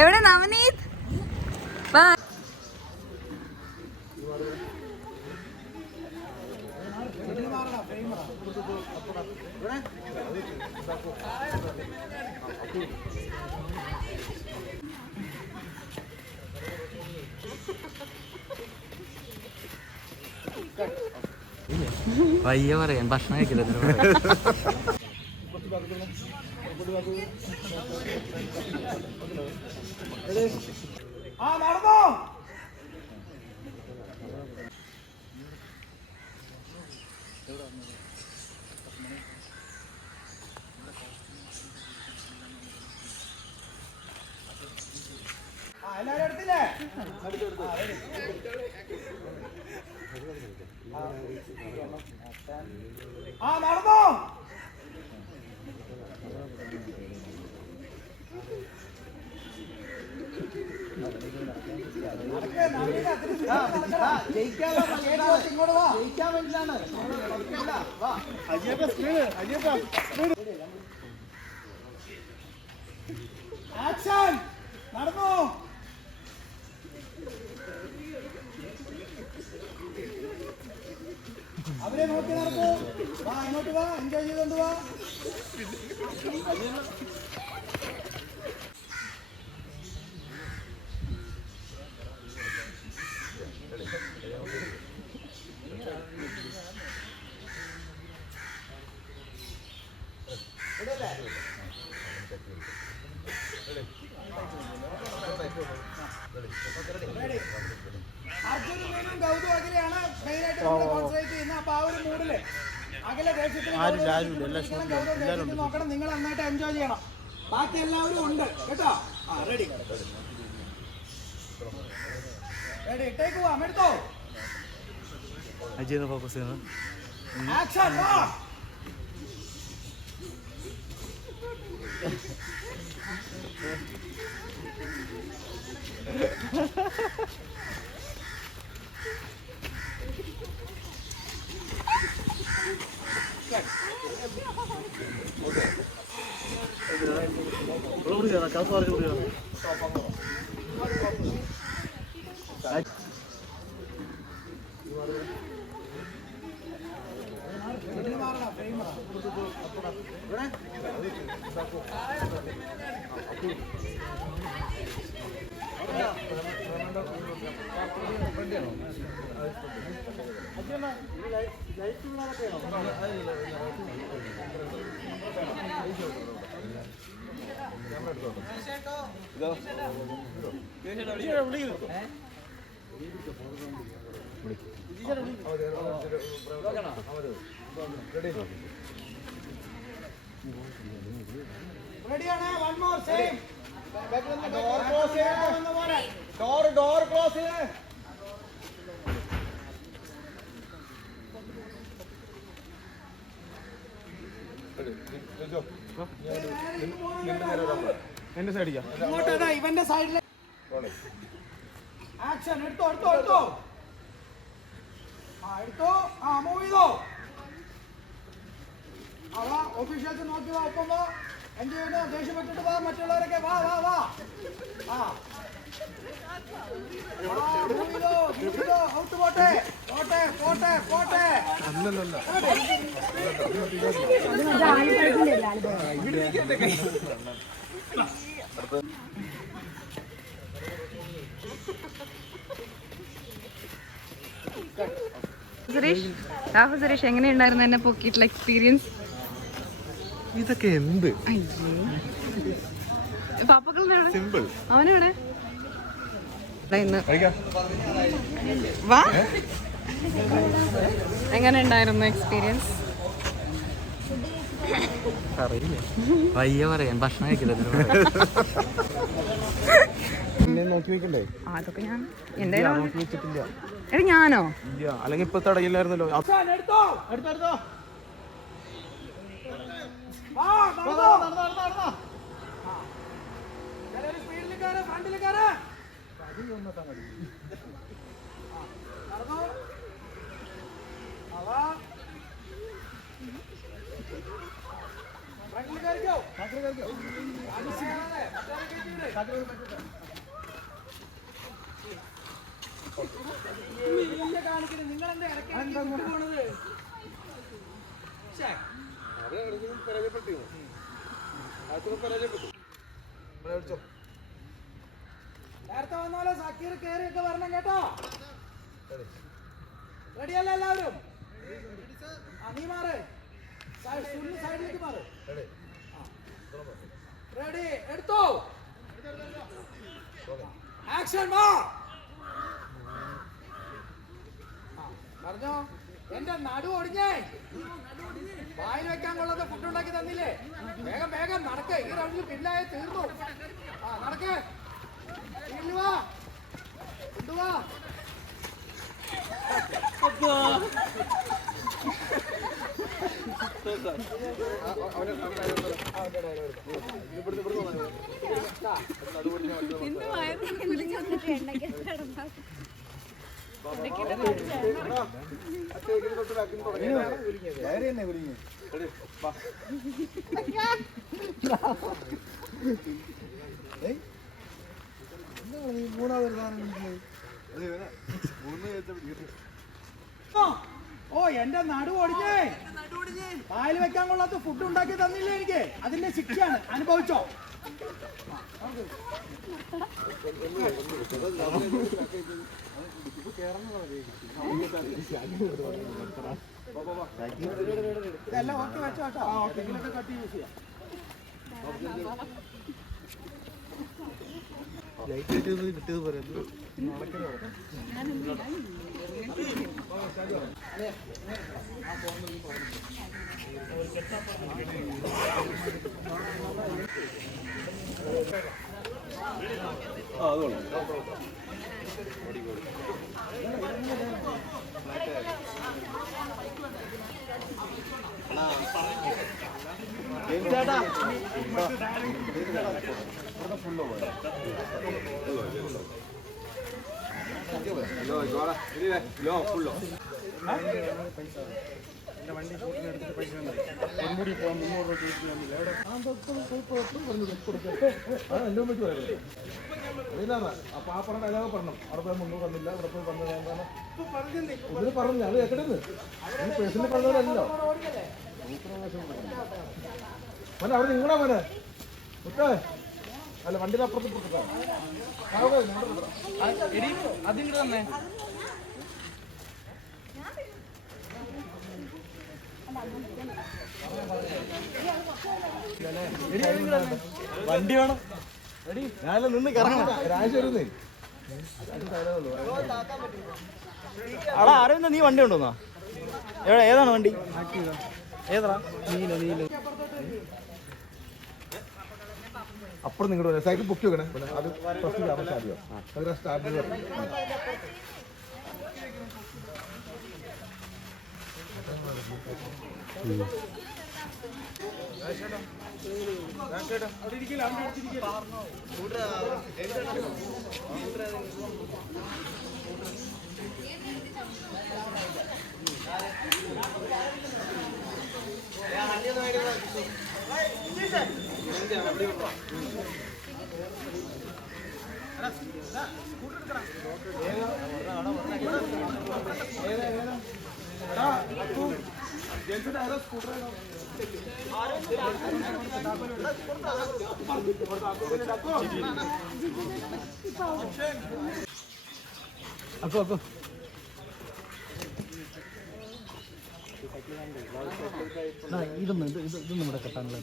എവിടെ നവനീത്? വയ്യ പറയാൻ ഭക്ഷണം കഴിക്കില്ല. എല്ലാരും എടുത്തില്ലേ? നടന്നോ? ഇങ്ങോട്ട് വാ, ജയിക്കാൻ വേണ്ടിയിട്ടാണ്. ആക്ഷൻ നടന്നു. അവരെ നോക്കി നടക്കൂ. വാ, ഇങ്ങോട്ട് വാ, എൻജോയ് ചെയ്തോണ്ട് വാ. അർജുനും ഗൗതം അഖിലെയാണ് മെയിനായിട്ട് കോൺസെൻട്രേറ്റ് ചെയ്യുന്നത്. അപ്പൊ ആ ഒരു മൂഡില് അഖില ദേഷ്യത്തിന് നോക്കണം. നിങ്ങൾ നന്നായിട്ട് എൻജോയ് ചെയ്യണം. ബാക്കി എല്ലാവരും ഉണ്ട് കേട്ടോ. റെഡി റെഡി ടേക്ക് പോവാം. എടുത്തോ. അജയ് ഫോക്കസ് ചെയ്യുന്നത്. ആക്ഷൻ. റെഡിയാണ്. One more same. Door close ചെയ്യേ. ഡോർ ക്ലോസ് ചെയ്യേ. എന്റെ സൈഡിൽ ഇങ്ങോട്ടാ, ഇവന്റെ സൈഡില്. ആക്ഷൻ. എടുത്തോ എടുത്തോ എടുത്തോ. എടുത്തോ. മൂവ് ചെയ്തോ. ഒഫീഷ്യൽസ് നോക്കി വാ. ഒപ്പം വാ. എൻജോയ് ചെയ്തോ. ദേഷ്യപ്പെട്ടിട്ട് വാ. മറ്റുള്ളവരൊക്കെ വാ വാ വാ. മൂവ് ചെയ്തോ. ഔട്ട് പോട്ടെ പോട്ടെ പോട്ടെ പോട്ടെ. സുരേഷ്, രാഹുൽ സുരേഷ് എങ്ങനെയുണ്ടായിരുന്നു എന്നെ പൊക്കിയിട്ടുള്ള എക്സ്പീരിയൻസ്? ഇതൊക്കെ എന്ത് സിമ്പിൾ. അവനെവിടെ വാ? എങ്ങനെ ഉണ്ടായിരുന്നു എക്സ്പീരിയൻസ്? വയ്യ പറയാൻ ഭക്ഷണം കഴിക്കില്ല. നോക്കി വെക്കണ്ടേ? അതൊക്കെ ഞാൻ എന്റെ എടാ ഞാനോ? ഇല്ല, അല്ലെങ്കിൽ ഇപ്പൊ തടയില്ലായിരുന്നല്ലോ. നേരത്തെ വന്നാലോ സക്കീർ കേറിയൊക്കെ വരണം കേട്ടോ. റെഡിയല്ല എല്ലാവരും? നീ മാറ്, സൈഡിലേക്ക് മാറ്. റെഡി, എടുത്തോ, ആക്ഷൻ. പറഞ്ഞോ. എന്റെ നടു ഒടിഞ്ഞേ, വായിൽ വെക്കാൻ കൊള്ളാത്ത ഫുഡ് ഉണ്ടാക്കി തന്നില്ലേ? വേഗം വേഗം നടക്ക്, ഈ റൗണ്ടിൽ പിന്നായ തീർന്നു. നടക്ക്, വാ, കൊണ്ടുവാ. ഓ എന്റെ നടു ഒടിഞ്ഞേ, വായിൽ വെക്കാൻ കൊള്ളാത്ത ഫുഡ് ഉണ്ടാക്കി തന്നില്ലേ എനിക്ക്? അതിന്റെ ശിക്ഷയാണ്, അനുഭവിച്ചോ. ഇതെല്ലാം ഓക്കെ വെച്ചോ കേട്ടോ. ഇതിലൊക്കെ കട്ട് യൂസ് ചെയ്യാം. കിട്ടിയത് പറയുന്നത് ചേട്ടാ ഫുള്ളോ ഫുള്ളോ വണ്ടി ഷൂട്ടിന് എടുത്തിട്ട് പൈസ ഒന്നുകൂടി പോകാൻ 300 രൂപ എല്ലാം പറ്റി പറയുന്നത് അതിലാണ്. അപ്പൊ ആ പറഞ്ഞ ഡയലോഗ് പറഞ്ഞു, അവിടെ പോയി 300 തന്നില്ല, ഇവിടെ പോയി പറഞ്ഞതാണ് ഇതിന് പറഞ്ഞു. അത് എക്കടെന്ന് പേഴ്സണലി പറഞ്ഞവരല്ലോ. മോനെ അവിടെ നിങ്ങളാ മോനെ കുറ്റേ അല്ല വണ്ടിയുടെ അപ്പുറത്ത് പൊട്ടിട്ടാ അതിങ്ങോട്ട് തന്നെ. വണ്ടി വേണം, ഞാനെല്ലാം നിന്ന് കറങ്ങണം. രാജരുന്നേ അടാ ആരെന്താ നീ വണ്ടി ഉണ്ടോന്നാ? എവിടെ ഏതാണ് വണ്ടി? ഏതാ? അപ്പുറം നിങ്ങളുടെ സൈക്കിൾ ബുക്ക് വെക്കണേ. അത് ഫസ്റ്റ് ചെയ്യാൻ സാധ്യോ അത് സ്റ്റാർട്ട് അക്കോ അക്കോ ഇതൊന്നും ഇതൊന്നും ഇവിടെ കെട്ടാനുള്ള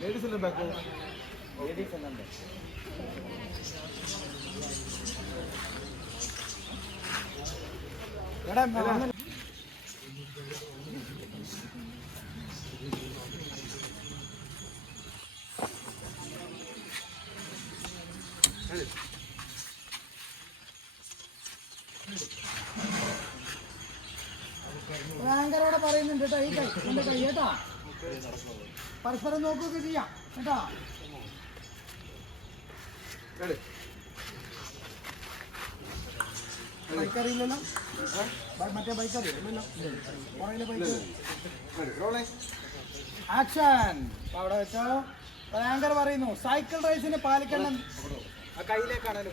ലേഡീസ് ബാക്കോ പറയുന്നുണ്ട് കേട്ടോ. ഈ കൈ എന്റെ കൈ കേട്ടാ. പരസ്പരം നോക്കുകയൊക്കെ ചെയ്യാം കേട്ടാ. ബൈക്ക് അറിയില്ലല്ലോ, മറ്റേ ബൈക്ക് അറിയില്ലല്ലോ. ആക്ഷൻ. അവിടെ വെച്ചോ. ആങ്കർ പറയുന്നു സൈക്കിൾ റേസിന് പാലിക്കണം. ആ കയ്യിലേക്കാണല്ലോ.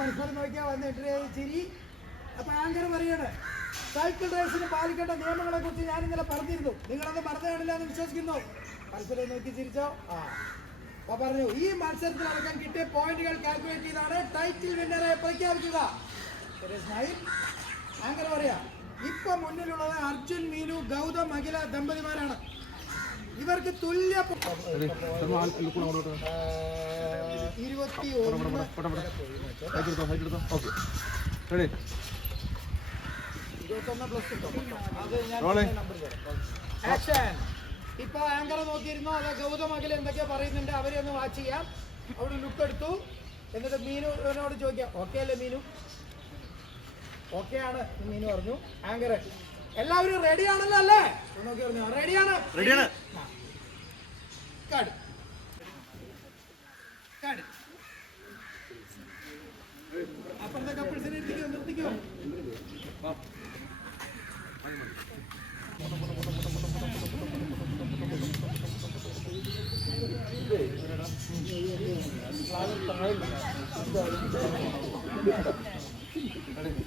പരസ്പരം നോക്കിയാ വന്നിട്ട് ചിരി. അപ്പൊ ആങ്കർ പറയാണ് സൈക്കിൾ റേസിന് പാലിക്കേണ്ട നിയമങ്ങളെ കുറിച്ച് ഞാൻ ഇന്നലെ പറഞ്ഞിരുന്നു, നിങ്ങളത് മറന്നു കാണില്ല എന്ന് വിശ്വസിക്കുന്നു. പരസ്പരം നോക്കി ചിരിച്ചോ. അപ്പൊ പറഞ്ഞു ഈ മത്സരത്തിൽ അടക്കം കിട്ടിയ പോയിന്റുകൾ കാൽക്കുലേറ്റ് ചെയ്താണ് ടൈറ്റിൽ വിന്നറെ പ്രഖ്യാപിക്കുക. ആങ്കർ പറയാ ഇപ്പൊ മുന്നിലുള്ളത് അർജുൻ, മീനു, ഗൗതം, അഖില ദമ്പതിമാരാണ്. ഇവർക്ക് തുല്യ 21+. ഇപ്പൊ ആങ്കർ നോക്കിയിരുന്നോ അത് ഗൗതം, അഖില എന്തൊക്കെയാ പറയുന്നുണ്ട് അവരെ ഒന്ന് വാച്ച് ചെയ്യാം. അവിടെ ലുക്ക് എടുത്തു. എന്നിട്ട് മീനുവിനോട് ചോദിക്കാം ഓക്കെ അല്ലേ മീനു? ഓക്കെ ആണ് മീനു പറഞ്ഞു. ആങ്കർ എല്ലാവരും റെഡി ആണല്ലോ അല്ലേ? നോക്കി പറഞ്ഞു റെഡിയാണ്. അപ്പുറത്തെ കപ്പിൾസിനെ നിർത്തിക്കോ.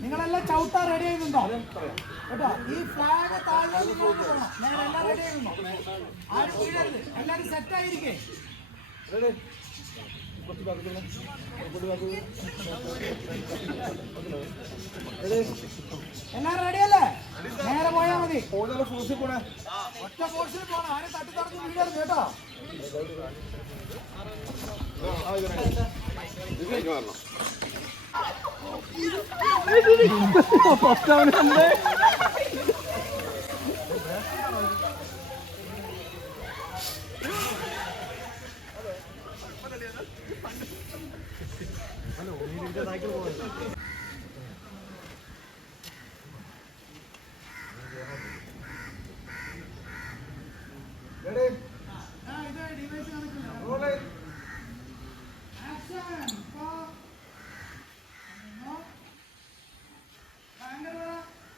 നിങ്ങളെല്ലാം ചവിട്ടാ റെഡി ആയിരുന്നുണ്ടോ കേട്ടോ? ഈ ഫ്ലാഗ് താഴെ പോകണം. എല്ലാം റെഡി ആയിരുന്നു. ആരും വീഴരുത്. എല്ലാരും സെറ്റ് ആയിരിക്കേ. എല്ലാരും റെഡിയല്ലേ? നേരെ പോയാ മതി. ഒറ്റ ഫോഴ്സിൽ പോണം. ആരും തട്ടിത്തടഞ്ഞ് വീഴരുത് കേട്ടോ.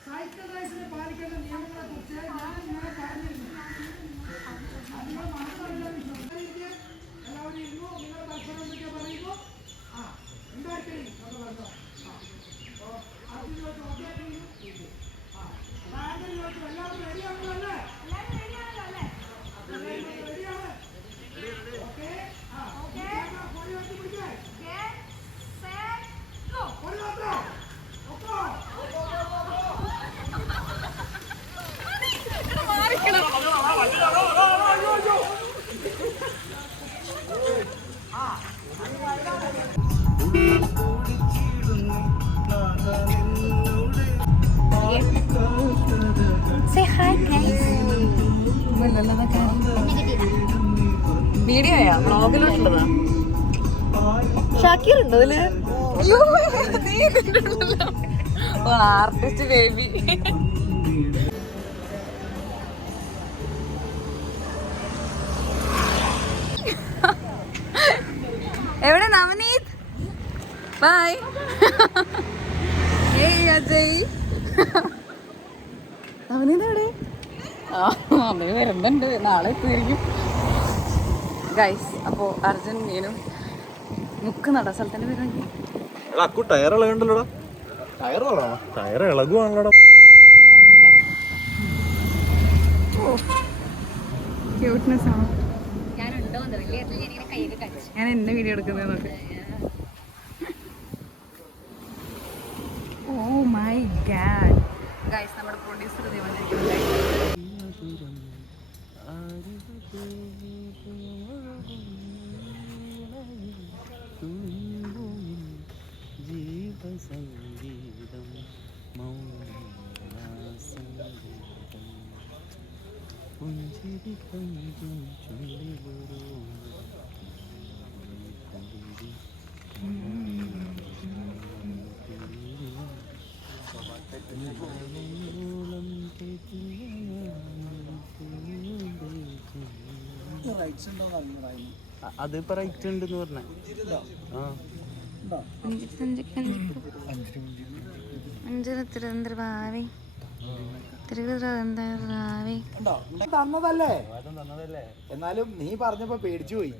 സൈക്കിൾ റേസിന് പാലിക്കേണ്ട നിയമങ്ങളെ കുറിച്ച് ഞാൻ ഇങ്ങനെ പറഞ്ഞിരുന്നു. എല്ലാവരും ഇരുന്നു. നിങ്ങൾ ഭക്ഷണം എന്തൊക്കെ പറയുന്നു? ഉണ്ടാക്കി എല്ലാവരും റെഡിയാണല്ലോ അല്ലേ? റെഡിയാണ്. ഓക്കെ. പൊടി വെച്ച് പിടിക്കേ. പൊടി മാത്രം. ഒപ്പോ വീഡിയോയാ വ്ളോഗിലോട്ടുള്ളതാ. ഷാക്കിർ ഉണ്ടോ അതില്? Artist baby. എവിടെ നവനീത്? ബൈ. ഏയ് അജയ്. നവനീത് എവിടെ? അവര് വരുന്നുണ്ട്, നാളെ എത്തിയിരിക്കും. ഗൈസ് അപ്പോൾ അർജുൻ മീനും മുക്കുന്നട സ്ഥലത്തിന്റെ പേര് ടയർ ഇളകണ്ടല്ലോടാ. ടയർ ഇളകുവാണല്ലോടാ. ക്യൂട്ട്നെസ് ആണോ? ഞാൻ എന്നെ വീഡിയോ എടുക്കുന്നത് നോക്ക്. ഓ മൈ ഗാഡ് ഗൈസ്, നമ്മുടെ പ്രൊഡ്യൂസർ അത് ഇപ്പൊ റൈറ്റ് ഉണ്ടെന്ന് പറഞ്ഞ തന്നതല്ലേ എന്നാലും നീ പറഞ്ഞപ്പോ പേടിച്ചു പോയി.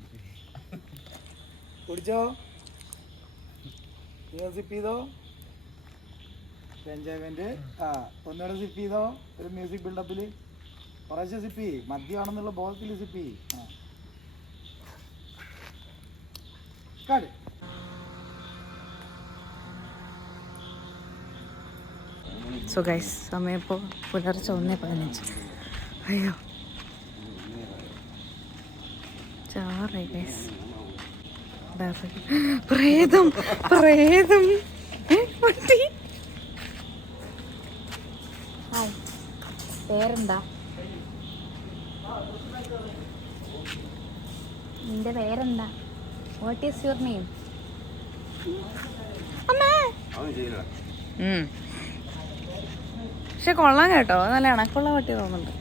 കുടിച്ചോ, സിപ്പ് ചെയ്തോ, എൻജോയ്മെന്റ്. ഒന്നുകൂടെ സിപ്പ് ചെയ്തോ, ഒരു മ്യൂസിക് ബിൽഡപ്പില് കുറേശ്ശെ സിപ്പ് ചെയ്യ്, മദ്യമാണെന്നുള്ള ബോധത്തിൽ സിപ്പ് ചെയ്യ്. സോ ഗൈസ്, സമയം ഇപ്പോൾ പുലർച്ചെ 1:15. അയ്യോ ചാറായി ഗൈസ്. പ്രേതം പ്രേതം പട്ടി. ഹായ്, പേരെന്താ? നിന്റെ പേരെന്താ? What is your name? അമ്മേ. പക്ഷെ കൊള്ളാം കേട്ടോ, നല്ല ഇണക്കുള്ള പട്ടി തോന്നുന്നുണ്ട്.